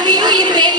Have you eaten?